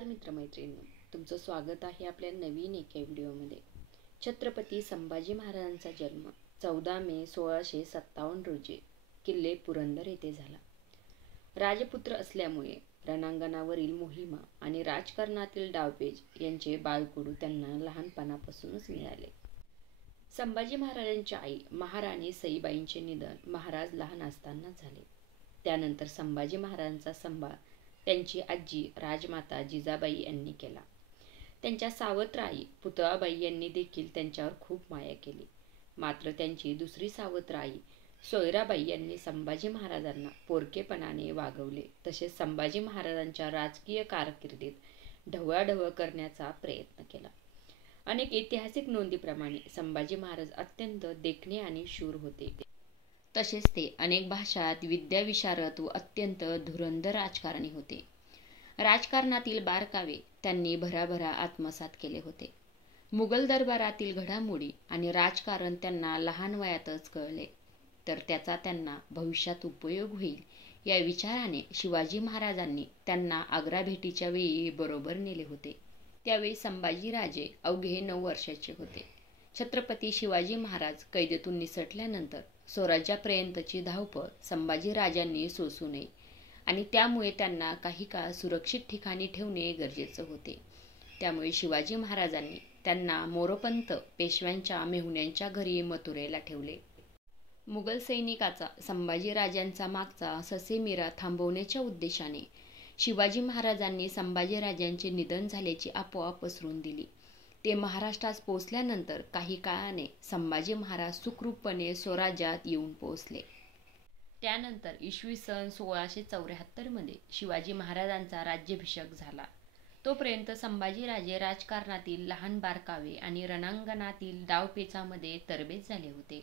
नमस्कार मित्रमैत्रिणींनो, तुमचं स्वागत आहे आपल्या नवीन एका व्हिडिओमध्ये। छत्रपती संभाजी महाराजांचा जन्म 14 मे 1657 रोजी किल्ले पुरंदर येथे झाला। राजपुत्र असल्यामुळे रणांगणावरील मोहिमा आणि राजकारणातील डावपेच यांचे बाळकडू त्यांना लहानपणापासूनच मिळाले। संभाजी महाराजांच्या आई महाराणी सईबाईंचे निधन महाराज लहान असताना झाले। त्यानंतर संभाजी महाराजांचा सांभाळ त्यांची आजी राजमाता जिजाबाई यांनी केला। त्यांच्या सावत्र आई पुतळाबाई यांनी देखील त्यांच्यावर खूप माया केली। मात्र त्यांची दुसरी सावत्र आई सोयराबाई यांनी संभाजी महाराजांना पोरकेपणाने वागवले, तसेच संभाजी महाराजांच्या राजकीय कारकिर्दीत ढवळाढवळ करण्याचा प्रयत्न केला। अनेक ऐतिहासिक नोंदीप्रमाणे संभाजी महाराज अत्यंत देखणे आणि शूर होते। तसेच ते अनेक भाषात विद्याविशारद व अत्यंत धुरंधर राजकारणी होते। राजकारणातील बारकावे त्यांनी भराभरा आत्मसात केले होते। मुघल दरबारातील घडामोडी आणि राजकारण त्यांना लहान वयातच कळले, तर त्याचा त्यांना भविष्यात उपयोग होईल या विचाराने शिवाजी महाराजांनी त्यांना आग्रा भेटीच्या वेळी बरोबर नेले होते। त्यावेळी संभाजीराजे अवघे 9 वर्षाचे होते। छत्रपती शिवाजी महाराज कैदेतून निसटल्यानंतर स्वराज्यापर्यंतची धावपळ संभाजीराजांनी सोसू नये आणि त्यामुळे त्यांना काही काळ सुरक्षित ठिकाणी ठेवणे गरजेचे होते। त्यामुळे शिवाजी महाराजांनी त्यांना मोरोपंत पेशव्यांच्या मेहुण्यांच्या घरी मथुरेला ठेवले। मुघल सैनिकाचा संभाजीराजांचा मागचा ससेमिरा थांबवण्याच्या उद्देशाने शिवाजी महाराजांनी संभाजीराजांचे निधन झाल्याची अफवा पसरवून दिली। ते महाराष्ट्रात पोहोचल्यानंतर काही काळाने संभाजी महाराज सुखरूपपणे स्वराज्यात येऊन पोहोचले। त्यानंतर इसवी सन 1674 मध्ये शिवाजी महाराजांचा राज्याभिषेक झाला। तोपर्यंत संभाजीराजे राजकारणातील लहान बारकावे आणि रणांगणातील डावपेचामध्ये तरबेज झाले होते।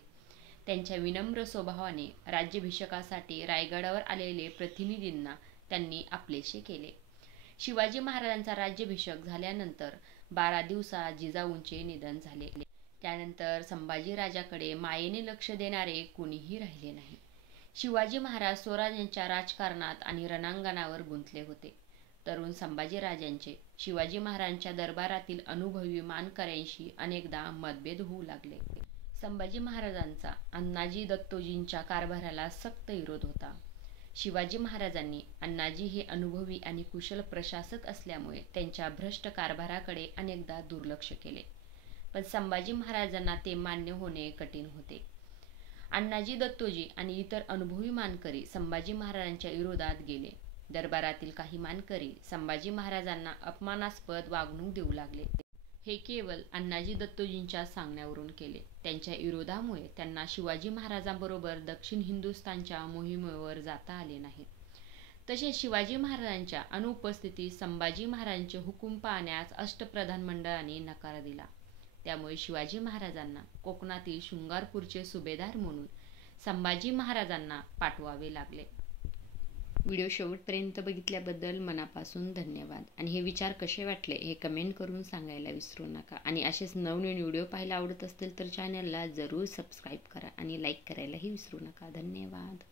त्यांच्या विनम्र स्वभावाने राज्याभिषेकासाठी रायगडावर आलेले प्रतिनिधींना त्यांनी आपलेसे केले। शिवाजी महाराजांचा राज्याभिषेक झाल्यानंतर 12 दिवसात जिजाऊंचे निधन झाले। त्यानंतर संभाजीराजाकडे मायेने लक्ष देणारे कोणीही राहिले नाही। शिवाजी महाराज स्वराज्याच्या राजकारणात आणि रणांगणावर गुंतले होते। तरुण संभाजीराजांचे शिवाजी महाराजांच्या दरबारातील अनुभवी मानकऱ्यांशी अनेकदा मतभेद होऊ लागले। संभाजी महाराजांचा अण्णाजी दत्तोजींच्या कारभाराला सक्त विरोध होता। शिवाजी महाराजांनी अण्णाजी हे अनुभवी आणि कुशल प्रशासक असल्यामुळे त्यांच्या भ्रष्ट कारभाराकडे अनेकदा दुर्लक्ष केले, पण संभाजी महाराजांना ते मान्य होणे कठीण होते। अण्णाजी दत्तोजी आणि इतर अनुभवी मानकरी संभाजी महाराजांच्या विरोधात गेले। दरबारातील काही मानकरी संभाजी महाराजांना अपमानास्पद वागणूक देऊ लागले। हे केवळ अण्णाजी दत्तोजींच्या सांगण्यावरून केले। त्यांच्या विरोधामुळे त्यांना शिवाजी महाराजांबरोबर दक्षिण हिंदुस्थानच्या मोहिमेवर जाता आले नाही। तसेच शिवाजी महाराजांच्या अनुपस्थितीत संभाजी महाराजांचे हुकूम पाळण्यास अष्टप्रधान मंडळाने नकार दिला। त्यामुळे शिवाजी महाराजांना कोकणातील शृंगारपूरचे सुभेदार म्हणून संभाजी महाराजांना पाठवावे लागले। व्हिडिओ शेवटपर्यंत बघितल्याबद्दल मनापासून धन्यवाद आणि हे विचार कसे वाटले हे कमेंट करून सांगायला विसरू नका। आणि असेच नवनवीन व्हिडिओ पाहायला आवडत असतील तर चॅनलला जरूर सबस्क्राईब करा आणि लाईक करायलाही विसरू नका। धन्यवाद।